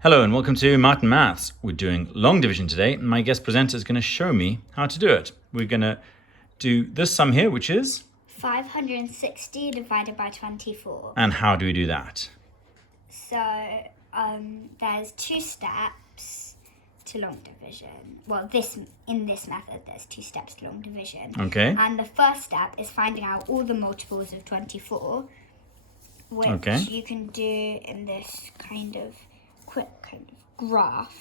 Hello and welcome to Martin Maths. We're doing long division today, and my guest presenter is going to show me how to do it. We're going to do this sum here, which is 560 divided by 24. And how do we do that? So there's two steps to long division. Well, in this method, there's two steps to long division. Okay. And the first step is finding out all the multiples of 24, which you can do in this quick graph.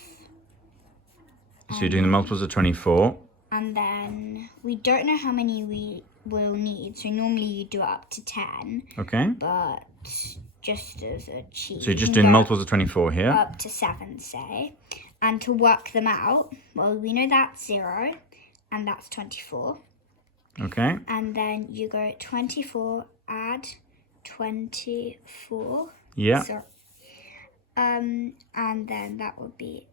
So you're doing the multiples of 24. And then we don't know how many we will need, so normally you do it up to 10. Okay. But just as a cheat, So you're just doing multiples of 24 here. Up to 7, say. And to work them out, well, we know that's 0, and that's 24. Okay. And then you go 24, add 24. Yeah. So, and then that would be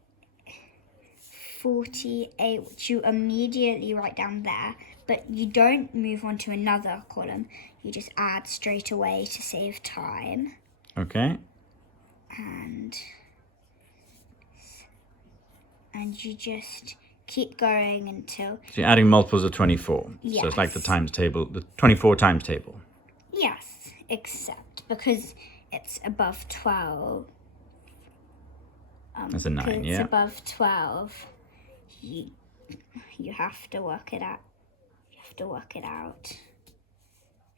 48, which you immediately write down there. But you don't move on to another column. You just add straight away to save time. Okay. And you just keep going until... So you're adding multiples of 24. Yes. So it's like the times table, the 24 times table. Yes, except because it's above 12. That's a 9, yeah. It's above 12. You have to work it out. You have to work it out.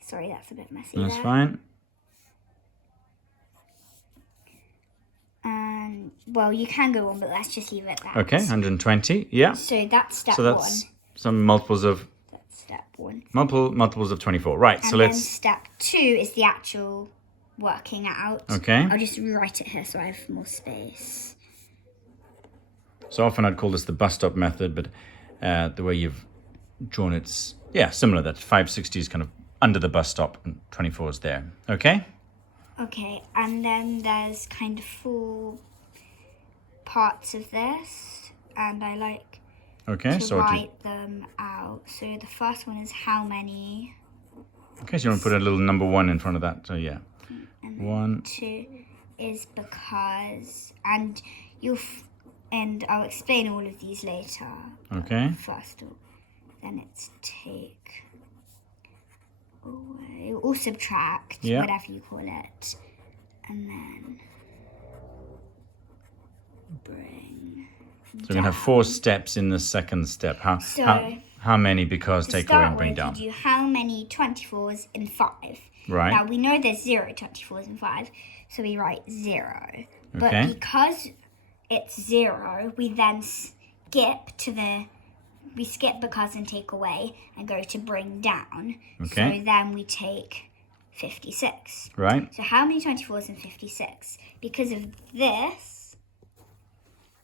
Sorry, that's a bit messy. That's fine. And, well, you can go on, but let's just leave it at that. Okay, 120, yeah. So that's step So that's 1. some multiples of... That's step 1. Multiples of 24. Right, And so then let's... step 2 is the actual working out. Okay. I'll just rewrite it here so I have more space. So often I'd call this the bus stop method, but the way you've drawn it's, similar. That 560 is kind of under the bus stop and 24 is there. Okay? Okay, and then there's kind of 4 parts of this, and I like to write them out. So the first one is how many. Okay, so you want to put a little number 1 in front of that. So yeah. And 1. 2 is because, and I'll explain all of these later. Okay. First of all, then it's take away or subtract, whatever you call it, and then bring. So we're going to have 4 steps in the second step. How many? Because take away and bring down. You do how many 24s in 5. Right. Now we know there's 0 24s in 5, so we write 0. But Okay. because it's 0, we then skip because and take away and go to bring down. Okay. So then we take 56. Right. So how many 24s in 56? Because of this,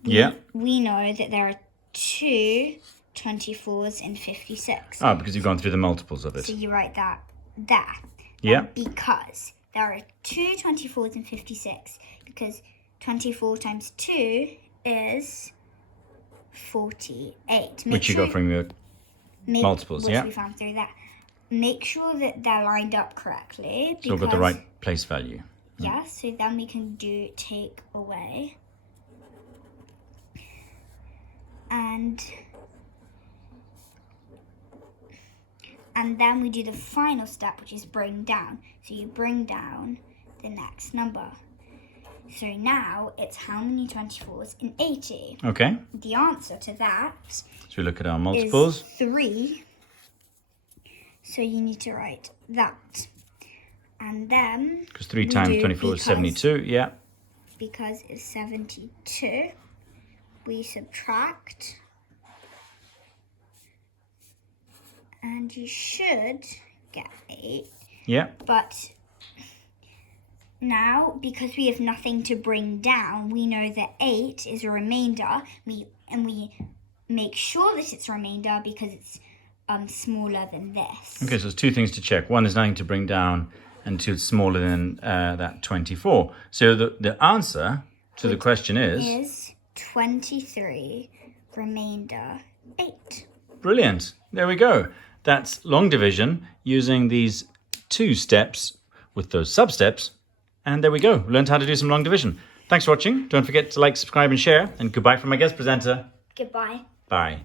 we know that there are 2 24s in 56. Oh, because you've gone through the multiples of it. So you write that there. Yeah. And because there are 2 24s in 56, because 24 times 2 is 48. Which you got from your multiples, which we found through that. Make sure that they're lined up correctly. So we've got the right place value. Yeah, so then we can do take away. And then we do the final step, which is bring down. So you bring down the next number. So now it's how many 24s in 80? Okay. The answer to that So we look at our multiples. is 3. So you need to write that. And then... Because 3 times 24 is 72, yeah. Because it's 72, we subtract. And you should get 8. Yeah. But now, because we have nothing to bring down, we know that 8 is a remainder. And we make sure that it's a remainder because it's smaller than this. Okay, so there's 2 things to check. 1 is nothing to bring down, and 2 is smaller than that 24. So the answer to the question is 23, remainder 8. Brilliant. There we go. That's long division using these 2 steps with those sub-steps. And there we go. Learned how to do some long division. Thanks for watching. Don't forget to like, subscribe and share. And goodbye from my guest presenter. Goodbye. Bye.